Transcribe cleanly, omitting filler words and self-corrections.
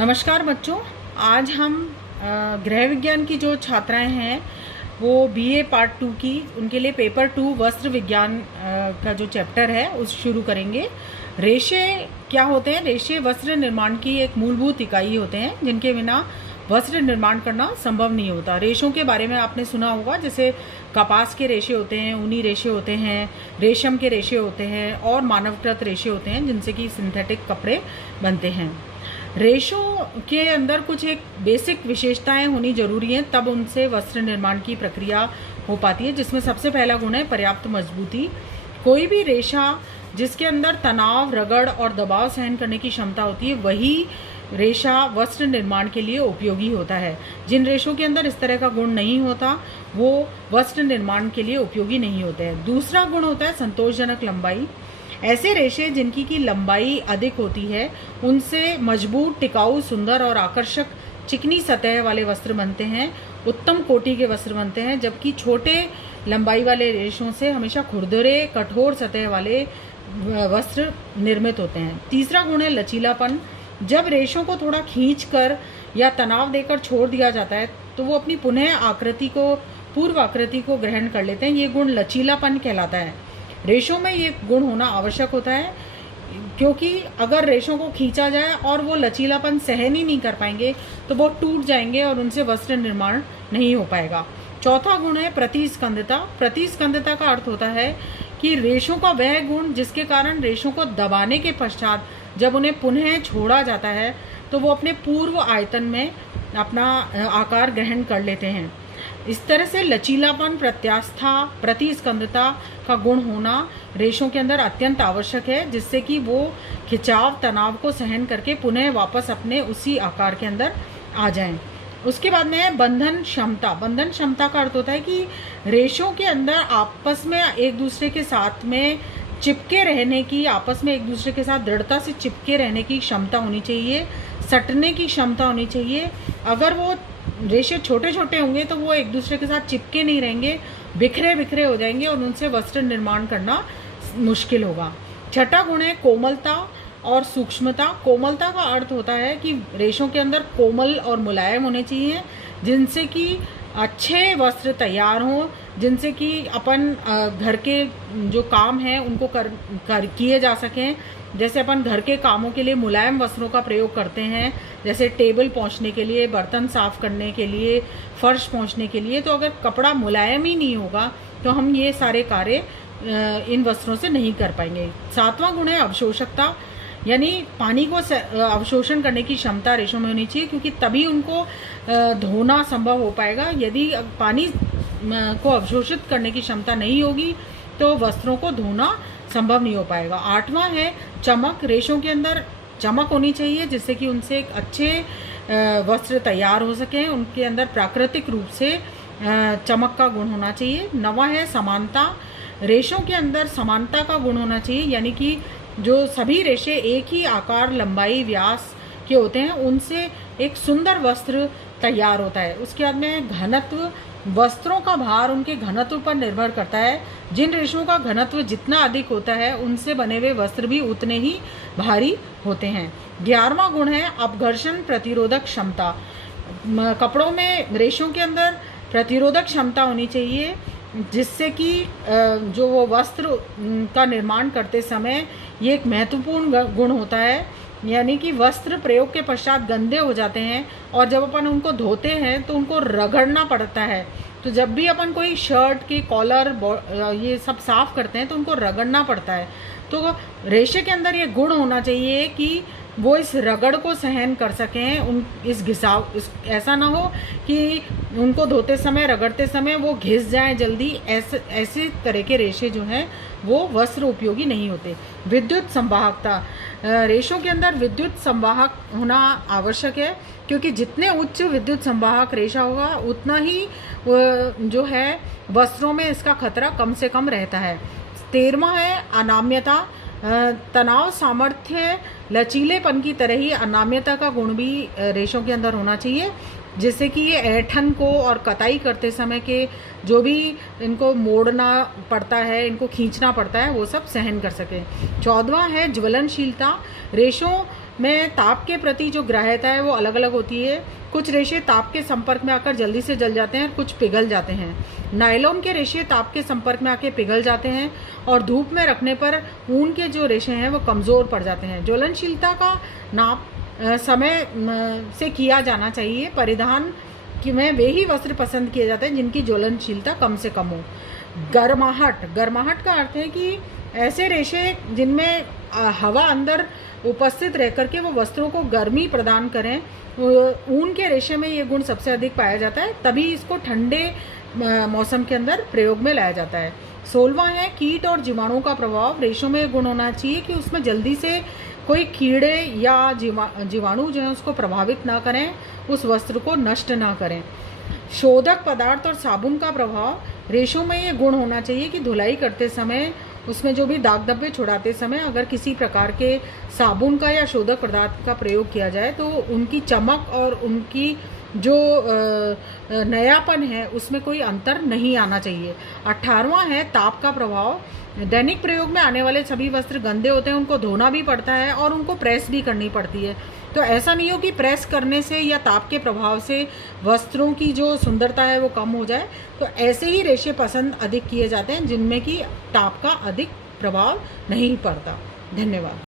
नमस्कार बच्चों, आज हम गृह विज्ञान की जो छात्राएं हैं वो बीए पार्ट 2 की उनके लिए पेपर 2 वस्त्र विज्ञान का जो चैप्टर है उस शुरू करेंगे। रेशे क्या होते हैं? रेशे वस्त्र निर्माण की एक मूलभूत इकाई होते हैं जिनके बिना वस्त्र निर्माण करना संभव नहीं होता। रेशों के बारे में आपने सुना होगा, जैसे कपास के रेशे होते हैं, ऊनी रेशे होते हैं, रेशम के रेशे होते हैं और मानवकृत रेशे होते हैं जिनसे कि सिंथेटिक कपड़े बनते हैं। रेशों के अंदर कुछ एक बेसिक विशेषताएं होनी जरूरी हैं, तब उनसे वस्त्र निर्माण की प्रक्रिया हो पाती है, जिसमें सबसे पहला गुण है पर्याप्त मजबूती। कोई भी रेशा जिसके अंदर तनाव, रगड़ और दबाव सहन करने की क्षमता होती है, वही रेशा वस्त्र निर्माण के लिए उपयोगी होता है। जिन रेशों के अंदर इस तरह का गुण नहीं होता वो वस्त्र निर्माण के लिए उपयोगी नहीं होते हैं। दूसरा गुण होता है संतोषजनक लंबाई। ऐसे रेशे जिनकी की लंबाई अधिक होती है उनसे मजबूत, टिकाऊ, सुंदर और आकर्षक चिकनी सतह वाले वस्त्र बनते हैं, उत्तम कोटि के वस्त्र बनते हैं, जबकि छोटे लंबाई वाले रेशों से हमेशा खुरदरे, कठोर सतह वाले वस्त्र निर्मित होते हैं। तीसरा गुण है लचीलापन। जब रेशों को थोड़ा खींचकर या तनाव देकर छोड़ दिया जाता है तो वो अपनी पूर्व आकृति को ग्रहण कर लेते हैं। ये गुण लचीलापन कहलाता है। रेशों में ये गुण होना आवश्यक होता है, क्योंकि अगर रेशों को खींचा जाए और वो लचीलापन सहन ही नहीं कर पाएंगे तो वो टूट जाएंगे और उनसे वस्त्र निर्माण नहीं हो पाएगा। चौथा गुण है प्रतिस्कंदता। प्रतिस्कंदता का अर्थ होता है कि रेशों का वह गुण जिसके कारण रेशों को दबाने के पश्चात जब उन्हें पुनः छोड़ा जाता है तो वो अपने पूर्व आयतन में अपना आकार ग्रहण कर लेते हैं। इस तरह से लचीलापन, प्रत्यास्था, प्रतिस्कंदता का गुण होना रेशों के अंदर अत्यंत आवश्यक है, जिससे कि वो खिंचाव, तनाव को सहन करके पुनः वापस अपने उसी आकार के अंदर आ जाएं। उसके बाद में बंधन क्षमता। बंधन क्षमता का अर्थ होता है कि रेशों के अंदर आपस में एक दूसरे के साथ में चिपके रहने की, आपस में एक दूसरे के साथ दृढ़ता से चिपके रहने की क्षमता होनी चाहिए, सटने की क्षमता होनी चाहिए। अगर वो रेशे छोटे छोटे होंगे तो वो एक दूसरे के साथ चिपके नहीं रहेंगे, बिखरे बिखरे हो जाएंगे और उनसे वस्त्र निर्माण करना मुश्किल होगा। छठा गुण है कोमलता और सूक्ष्मता। कोमलता का अर्थ होता है कि रेशों के अंदर कोमल और मुलायम होने चाहिए, जिनसे कि अच्छे वस्त्र तैयार हों, जिनसे कि अपन घर के जो काम हैं उनको किए जा सकें। जैसे अपन घर के कामों के लिए मुलायम वस्त्रों का प्रयोग करते हैं, जैसे टेबल पोंछने के लिए, बर्तन साफ करने के लिए, फर्श पोंछने के लिए, तो अगर कपड़ा मुलायम ही नहीं होगा तो हम ये सारे कार्य इन वस्त्रों से नहीं कर पाएंगे। सातवां गुण है अवशोषकता, यानी पानी को अवशोषण करने की क्षमता रेशों में होनी चाहिए, क्योंकि तभी उनको धोना संभव हो पाएगा। यदि पानी को अवशोषित करने की क्षमता नहीं होगी तो वस्त्रों को धोना संभव नहीं हो पाएगा। आठवां है चमक। रेशों के अंदर चमक होनी चाहिए जिससे कि उनसे एक अच्छे वस्त्र तैयार हो सके, उनके अंदर प्राकृतिक रूप से चमक का गुण होना चाहिए। नवा है समानता। रेशों के अंदर समानता का गुण होना चाहिए, यानी कि जो सभी रेशे एक ही आकार, लंबाई, व्यास के होते हैं, उनसे एक सुंदर वस्त्र तैयार होता है। उसके बाद में घनत्व। वस्त्रों का भार उनके घनत्व पर निर्भर करता है। जिन रेशों का घनत्व जितना अधिक होता है उनसे बने हुए वस्त्र भी उतने ही भारी होते हैं। 11वां गुण है अपघर्षण प्रतिरोधक क्षमता। कपड़ों में रेशों के अंदर प्रतिरोधक क्षमता होनी चाहिए, जिससे कि जो वो वस्त्र का निर्माण करते समय ये एक महत्वपूर्ण गुण होता है, यानी कि वस्त्र प्रयोग के पश्चात गंदे हो जाते हैं और जब अपन उनको धोते हैं तो उनको रगड़ना पड़ता है। तो जब भी अपन कोई शर्ट की कॉलर ये सब साफ करते हैं तो उनको रगड़ना पड़ता है। तो रेशे के अंदर ये गुण होना चाहिए कि वो इस रगड़ को सहन कर सकें, इस घिसाव ऐसा ना हो कि उनको धोते समय, रगड़ते समय वो घिस जाएं जल्दी। ऐसे तरह के रेशे जो हैं वो वस्त्र उपयोगी नहीं होते। विद्युत संवाहकता। रेशों के अंदर विद्युत संवाहक होना आवश्यक है, क्योंकि जितने उच्च विद्युत संवाहक रेशा होगा उतना ही जो है वस्त्रों में इसका खतरा कम से कम रहता है। 13वां है अनाम्यता। तनाव, सामर्थ्य, लचीलेपन की तरह ही अनाम्यता का गुण भी रेशों के अंदर होना चाहिए, जिससे कि ये ऐंठन को और कताई करते समय के जो भी इनको मोड़ना पड़ता है, इनको खींचना पड़ता है, वो सब सहन कर सके। 14वां है ज्वलनशीलता। रेशों में ताप के प्रति जो ग्राह्यता है वो अलग अलग होती है। कुछ रेशे ताप के संपर्क में आकर जल्दी से जल जाते हैं, कुछ पिघल जाते हैं। नायलॉन के रेशे ताप के संपर्क में आके पिघल जाते हैं और धूप में रखने पर ऊन के जो रेशे हैं वो कमज़ोर पड़ जाते हैं। ज्वलनशीलता का नाप समय से किया जाना चाहिए। परिधान में वे ही वस्त्र पसंद किए जाते हैं जिनकी ज्वलनशीलता कम से कम हो। गर्माहट का अर्थ है कि ऐसे रेशे जिनमें हवा अंदर उपस्थित रह करके वो वस्त्रों को गर्मी प्रदान करें। ऊन के रेशे में ये गुण सबसे अधिक पाया जाता है, तभी इसको ठंडे मौसम के अंदर प्रयोग में लाया जाता है। 16वां है कीट और जीवाणुओं का प्रभाव। रेशों में ये गुण होना चाहिए कि उसमें जल्दी से कोई कीड़े या जीवाणु जो है उसको प्रभावित ना करें, उस वस्त्र को नष्ट ना करें। शोधक पदार्थ और साबुन का प्रभाव। रेशों में ये गुण होना चाहिए कि धुलाई करते समय उसमें जो भी दाग धब्बे छुड़ाते समय अगर किसी प्रकार के साबुन का या शोधक पदार्थ का प्रयोग किया जाए तो उनकी चमक और उनकी जो नयापन है उसमें कोई अंतर नहीं आना चाहिए। 18वां है ताप का प्रभाव। दैनिक प्रयोग में आने वाले सभी वस्त्र गंदे होते हैं, उनको धोना भी पड़ता है और उनको प्रेस भी करनी पड़ती है। तो ऐसा नहीं हो कि प्रेस करने से या ताप के प्रभाव से वस्त्रों की जो सुंदरता है वो कम हो जाए। तो ऐसे ही रेशे पसंद अधिक किए जाते हैं जिनमें कि ताप का अधिक प्रभाव नहीं पड़ता। धन्यवाद।